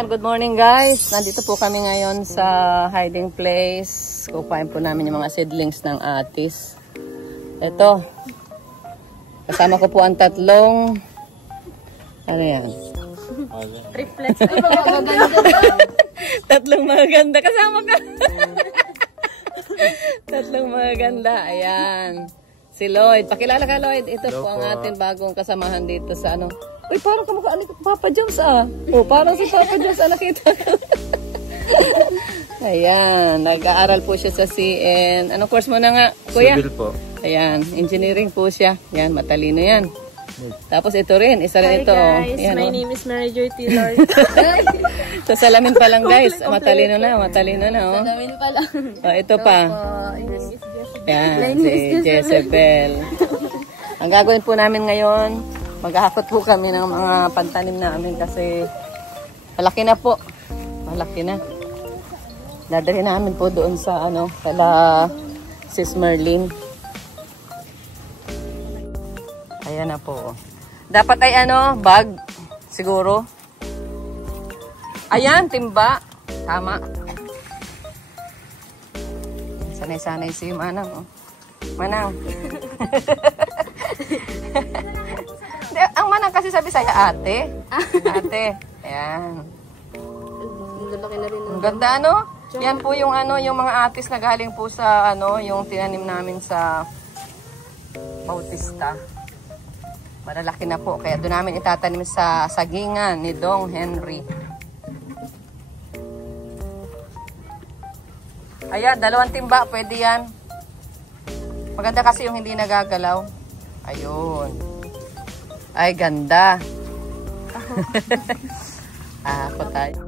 Ayan, good morning guys. Nandito po kami ngayon sa hiding place. Kukuhain po namin yung mga seedlings ng atis. Ito. Kasama ko po ang tatlong ano yan? Triplets. Ay, mga maganda. Tatlong maganda. Kasama ka. Tatlong maganda. Ayan. Si Lloyd. Pakilala ka, Lloyd. Ito po ang ating bagong kasamahan dito sa ano. Uy, parang kamukha ni Papa Jones ah. Oh, parang si Papa Jones ah, nakita. Ayan, nag-aaral po siya sa CN. Anong course mo na nga, kuya? Civil po. Ayan, engineering po siya. Yan, matalino yan. Tapos ito rin, isa rin ito. Hi guys, ayan, my name is Mary Joy Taylor. Sa salamin pa lang guys, matalino na, matalino na. Oh. Salamin pa lang. Oh, ito pa. Yan, si Jezebel. Ang gagawin po namin ngayon, maghahakot po kami ng mga pantanim namin kasi malaki na po. Malaki na. Dadali namin po doon sa ano, kala Sis Merlin. Ayan na po. Dapat ay ano, bag siguro. Ayan, timba. Tama. Sanay-sanay si Manang. Oh. Manang. Ang Manang kasi sabi sa'yo, ate. Ate. Ayan. Ang ganda, ano? Yan po yung ano, yung mga atis na galing po sa ano, yung tinanim namin sa Bautista. Malalaki na po. Kaya doon namin itatanim sa sagingan ni Dong Henry. Ayan, 2 timba. Pwede yan. Maganda kasi yung hindi nagagalaw. Ayun. Ay, ganda. Ako tayo.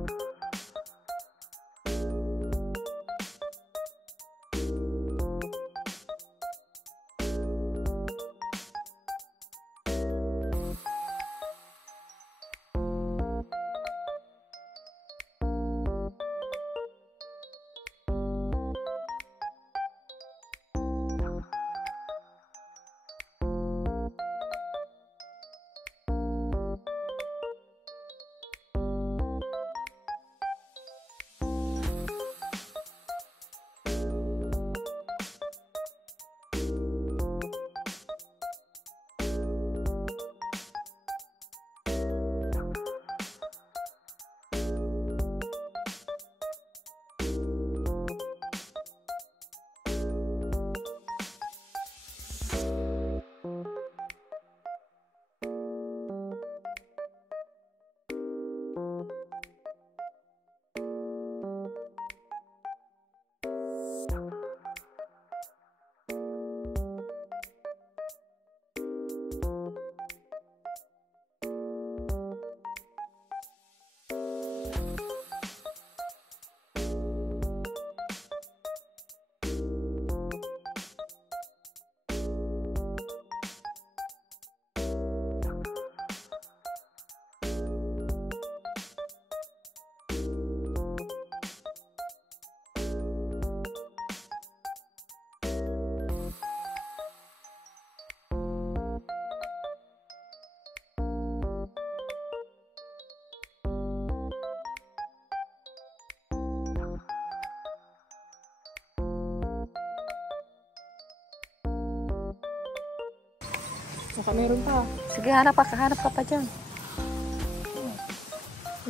Saka meron pa. Sige, hanap ka pa dyan.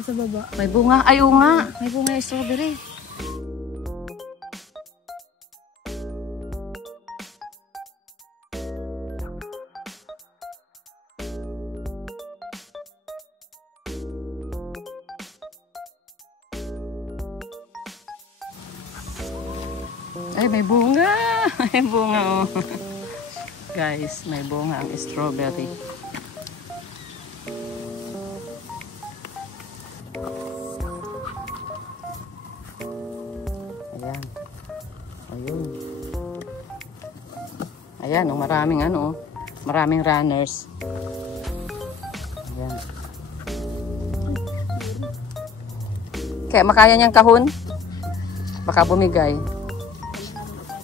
Sa baba. May bunga. Ayaw nga. May bunga yung strawberry. Ay, may bunga. May bunga, oh. Guys, may bunga ang strawberry. Ayan. Ayun. Ayan, oh, maraming ano, maraming runners. Ayan. Kaya makaya niyang kahon. Baka bumigay.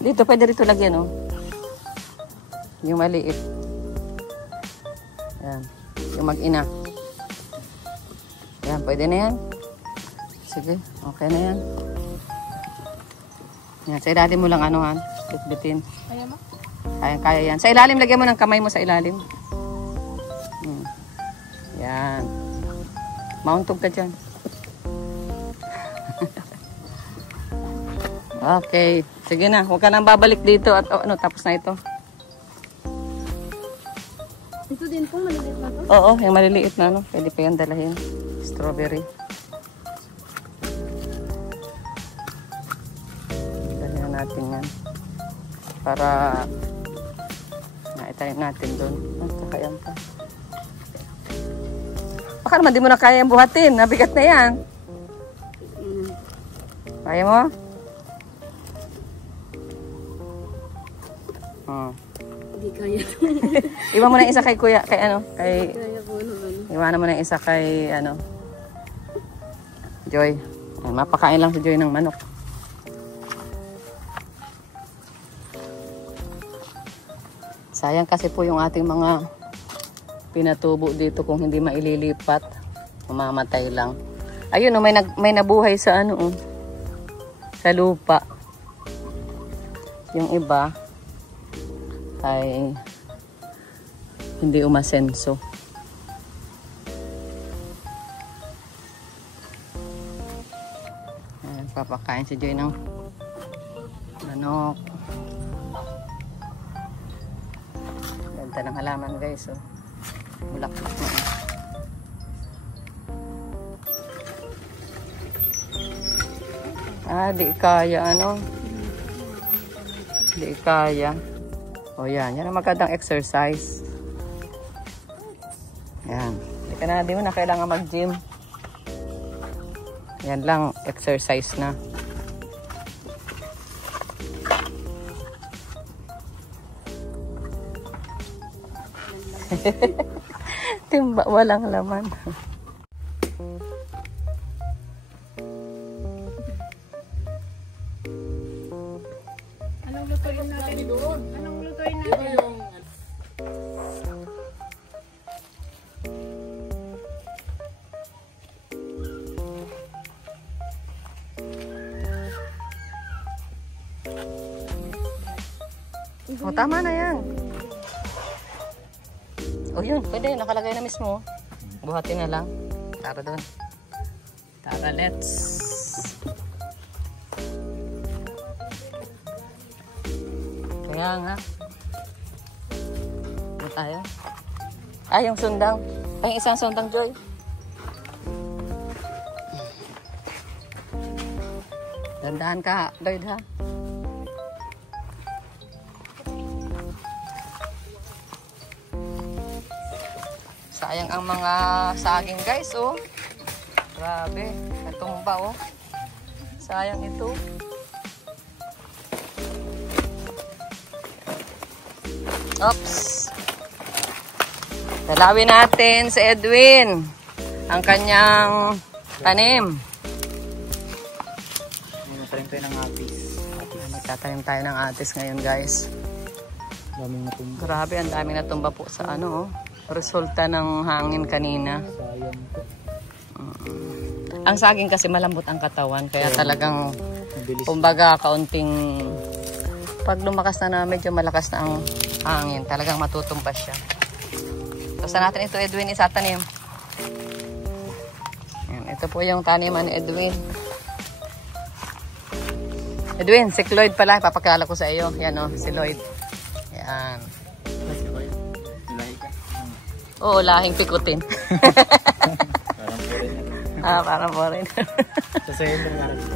Dito, pwede rito lagyan, oh. Yung maliit. Ayan. Yung mag-ina. Ayan, pwede na yan. sige. Okay na yan. Yan, sa ilalim mo lang ano han. Bitbitin. Kaya mo? Kaya yan. Sa ilalim, lagyan mo ng kamay mo sa ilalim. Yan. Mauntog ka dyan. Okay. Sige na. Huwag ka nang babalik dito at tapos na ito. Ito din pong maliliit na to? Oo, yung maliliit na ano. Pwede pa yan dalahin. Strawberry. Dalahin natin yan. Para naitanim natin doon. Saka yan pa. Baka naman di mo na kaya yung buhatin. Nabigat na yan. Kaya mo? Hindi kaya. Iwan mo na isa kay kuya. Kay ano? Kay... Kaya po naman. Iwanan mo na isa kay ano? Joy. Ay, mapakain lang si Joy ng manok. Sayang kasi po yung ating mga pinatubo dito kung hindi maililipat. Mamamatay lang. Ayun, oh, may nabuhay sa ano, oh, sa lupa. Yung iba ay hindi umasenso. Ayan, papakain si Joy ng manok. Ganda ng halaman guys, oh. Bulaklak na. Di kaya ano. Di kaya. O yan, yan ang magandang exercise. Yan. Di mo na kailangan mag-gym. Yan lang, exercise na. Timba, walang laman. Anong lutuin natin doon? Anong lutuin natin? O, tama na yan. O yun, pwede. Nakalagay na mismo. Buhatin na lang. Tara doon. Tara, let's. Kaya nga. Ano tayo? Yung sundang. Yung isang sundang, Joy. Dandahan ka, Lloyd, ha? Sayang ang mga saging guys, oh. Grabe, natumba, oh. Sayang ito. Oops. Dalawin natin si Edwin ang kanyang tanim. Nagtatanim tayo ng atis. Nagtatanim tayo ng atis ngayon guys. Daming natumba. Grabe, ang daming natumba po sa ano, oh. Resulta ng hangin kanina. Sayang po. Ang saging kasi malambot ang katawan, kaya talagang Mabilis. kumbaga kaunting pag lumakas na medyo malakas na ang hangin, talagang matutumba siya. So saan natin ito, Edwin, isatanim? Yan, ito po yung taniman ni Edwin. Edwin, si Lloyd pala, papakilala ko sa iyo. Yan, oh, si Lloyd. Yan. Oo, lahing pikutin. Parang po rin. Parang po rin. Sa sa'yo lang natin.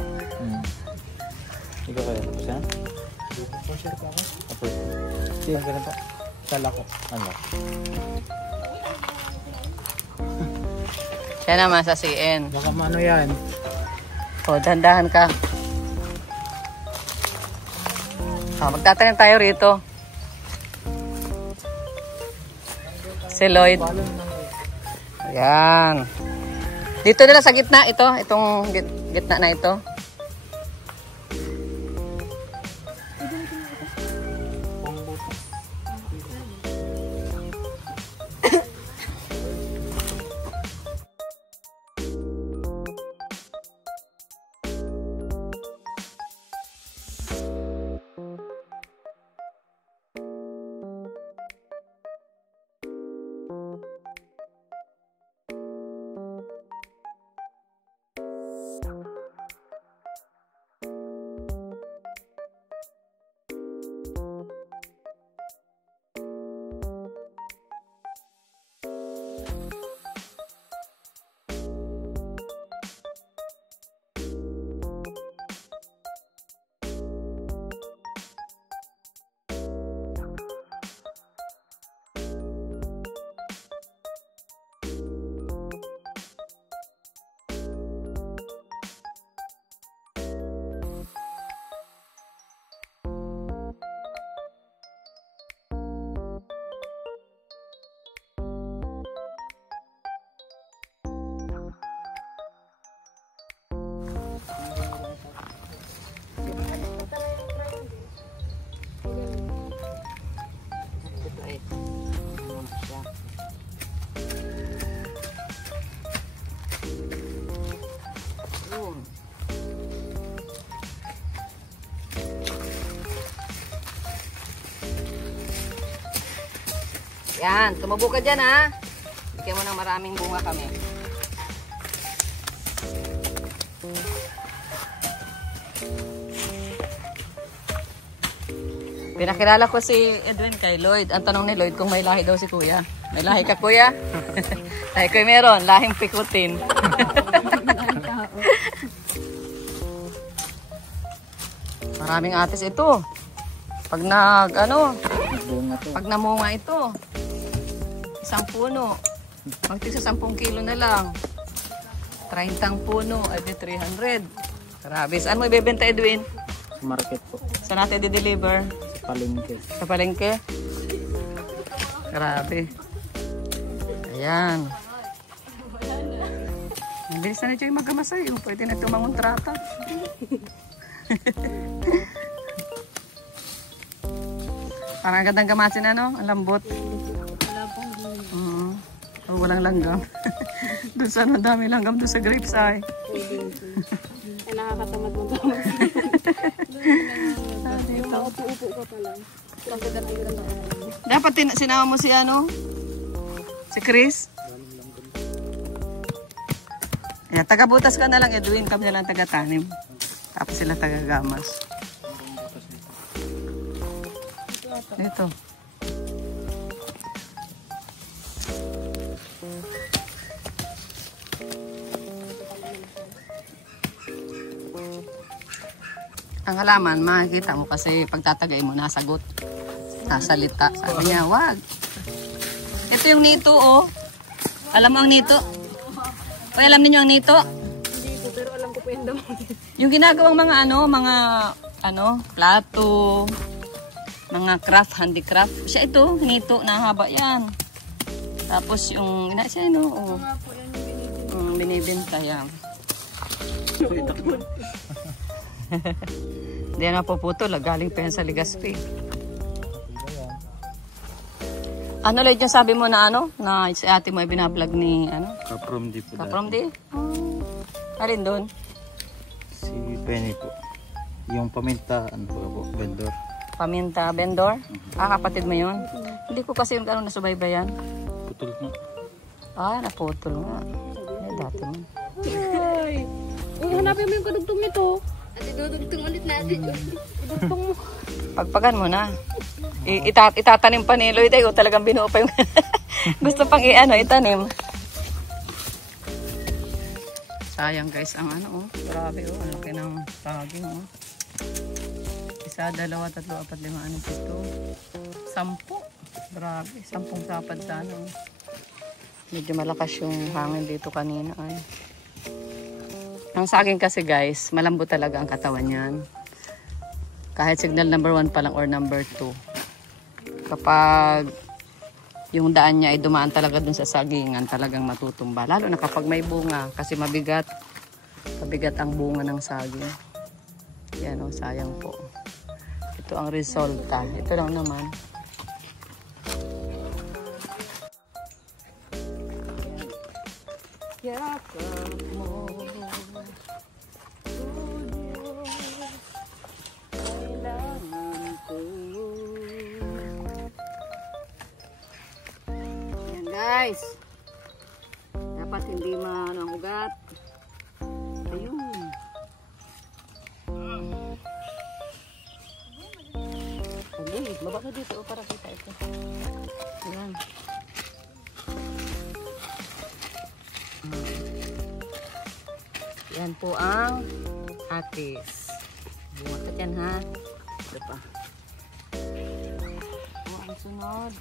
Ikaw kaya po siya? Po share pa ako? Apo. Sige, ganun pa. Sala ko. Ano? Yan naman sa CN. Baka mano yan. O, dandahan ka. Magtatanim tayo rito. Si Lloyd. Ayan. Dito nila sa gitna ito. Itong gitna na ito. Yan, tumubo ka dyan ha. Bigyan mo ng maraming bunga kami. Pinakilala ko si Edwin kay Lloyd. Ang tanong ni Lloyd kung may lahi daw si Kuya. May lahi ka, Kuya? Lahi ko meron, lahing pikutin. Maraming atis ito. Pag pag namunga ito, isang puno, magtisa 10 kilo na lang. 30 puno, ay 300. Grabe. Saan mo ibebenta, Edwin? Sa market po. Saan natin i-deliver? Sa palengke. Sa palengke? Grabe. Ayan. Ang bilis na nito yung magamasay. Pwede na ito mangontrata. Parang gandang gamasin ano? Ang lambot. Oh, walang langgam. Doon sa ano, dami langgam doon sa grapes ay. Nakakatamad mo ba? Upo-upo ka pa lang. Dapat sinama mo si ano? Si Chris? Ayan, taga-butas ka na lang, Edwin. Kami na lang taga-tanim. Tapos sila taga-gamas. Ito. Ang halaman, makikita mo kasi pagtatagay mo, nasagot. Nasalita. Sabi niya, wag. Ito yung nito, oh. Alam mo ang nito? O, alam niyo ang nito? Hindi po, pero alam ko po yung damo. Yung ginagawang mga plato, mga craft, handicraft. Siya ito, nito, nahaba yan. Tapos yung, siya yun, oh. Nga po yan yung Binibenta yan. Hindi na puputol, galing pa yan sa Legazpi. Ano ulit yung sabi mo na na si ate mo ay binablog ni Kapromdi po. Kapromdi? Alin doon? Si Penny po. Yung paminta, po, vendor. Paminta, vendor? Kapatid mo yun? Hindi ko kasi yung nasubaybayan. Putol na. Naputol nga. Dati mo. Ay! Hanapin mo yung kadugtong nito. At idudugtong ulit natin. Idugtong mo. Pagpagan mo na. Itatanim pa ni Lloyd ay talagang binuo pa yung gusto pang itanim. Sayang guys ang grabe ang laki ng saging Isa, 2, 3, 4, 5, 6, 7, 10. Grabe, 10 tapad sana Medyo malakas yung hangin dito kanina ay. Ang saging kasi guys, malambot talaga ang katawan niyan. Kahit signal number 1 pa lang or number 2. Kapag yung daan niya ay dumaan talaga dun sa sagingan, talagang matutumba. Lalo na kapag may bunga, kasi mabigat ang bunga ng saging. Yan sayang po. Ito ang resulta. Ito lang naman. Yakap mo. Guys, dapat hindi ang ugat. Ayun. Okay, baba ka dito para kita ito. Ayan. Yan po ang atis. Bunga ka dyan ha. Ito pa. Ang sunod.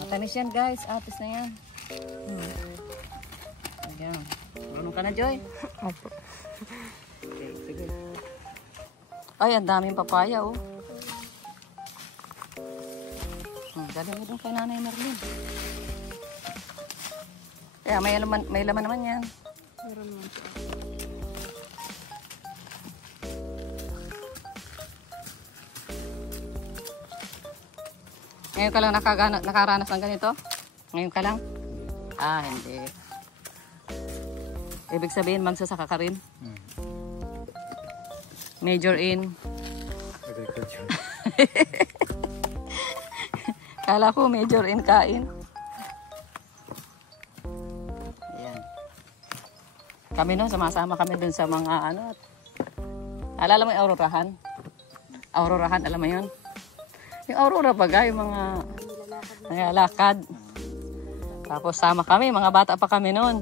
Matamis yan guys, atis na yan. Ayan. Marunong ka na, Joy? Opo. Okay, sige. Ay, ang daming papaya Dali mo doon kay Nanay Marlene. Kaya may laman naman yan. Meron naman po. Ngayon ka lang nakaranas ng ganito? Ngayon ka lang? Ah, hindi. Ibig sabihin, magsasaka ka rin? Major in? Agriculture. Kala ko major in kain. Ayan. Kami no, sumasama kami dun sa mga ano. Alala mo yung aurorahan? Aurorahan, alam mo yun? Yung aurora baga, yung mga lakad. Tapos sama kami, mga bata pa kami noon.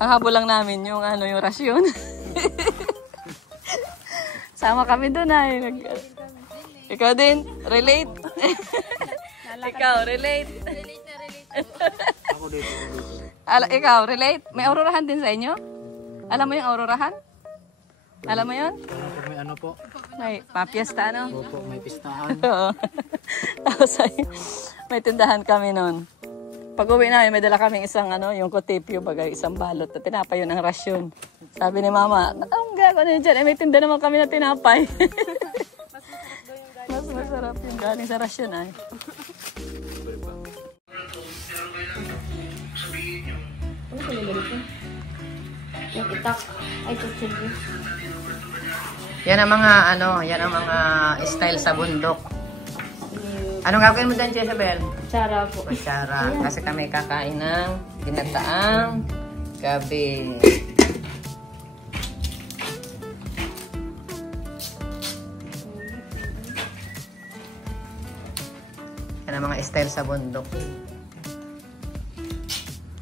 Ang habol lang namin yung ano, yung rasyon. Sama kami doon ay. Ikaw din, relate. Ikaw, relate. Ako dito. Ikaw, relate. May aurorahan din sa inyo? Alam mo yung aurorahan? Alam mo yun? May ano po? May papiesta, ano? Opo, may pistahan. Oo. Tapos ay, may tindahan kami noon. Pag uwi namin, may dala kaming isang ano, yung kutipyo, bagay, isang balot na tinapay yun ang rasyon. Sabi ni mama, ang gagawin niyo dyan? Eh, may tinda naman kami na tinapay. Mas masarap yung galing sa rasyon ay. Ano sa nilagay ko? Yung itak. Ay, tutsubi. Yan ang mga ano, yan ang mga style sa bundok. Anong gagawin mo dyan, Jezebel? Tsara po. Kutsara. Kasi kami kakain ng ginataang gabi. Yan ang mga style sa bundok.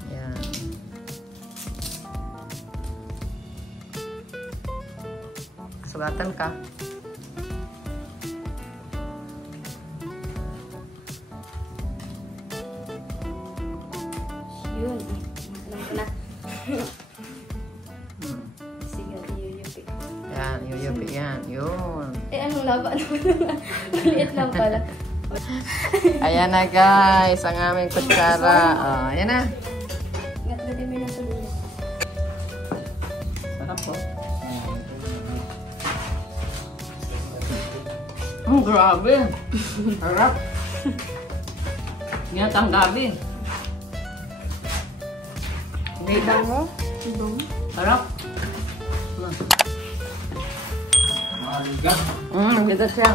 Yan. Sugatan ka. Yun. Alam ko na. Sige, yuyupi. Yan, yuyupi yan. Yun. Eh, anong laban? Maliit lang pala. Ayan na guys, ang aming kutsara. Oh, ayan na. Ngat-gatin mo na tuloy. Sarap po. Grabe. Sarap. Ginatang gabi. Hindi mo? Sarap. Mahaliga. Bigat siya.